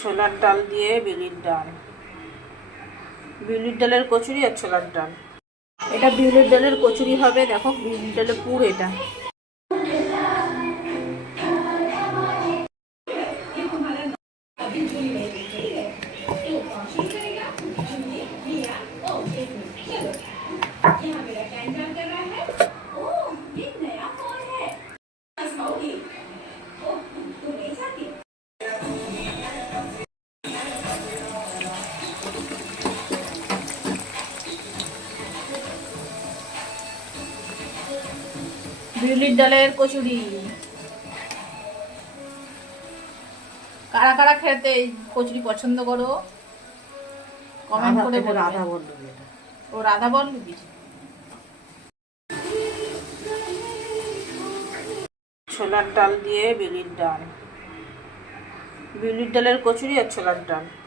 ছোলার ডাল দিয়ে বিউলির ডাল, বিউলির ডালের কচুরি আর ছোলার ডাল। এটা বিউলির ডালের কচুরি হবে। দেখো বিউলির ডালের পুর এটা। বিউলির ডালের কচুরি। কারা কারা খেতে এই কচুরি পছন্দ করো কমেন্ট করে বলো। রাধা বল্লভী। ও রাধা বল্লভী। ছোলার ডাল দিয়ে বিউলির ডাল, বিউলির ডালের কচুরি আর ছোলার ডাল।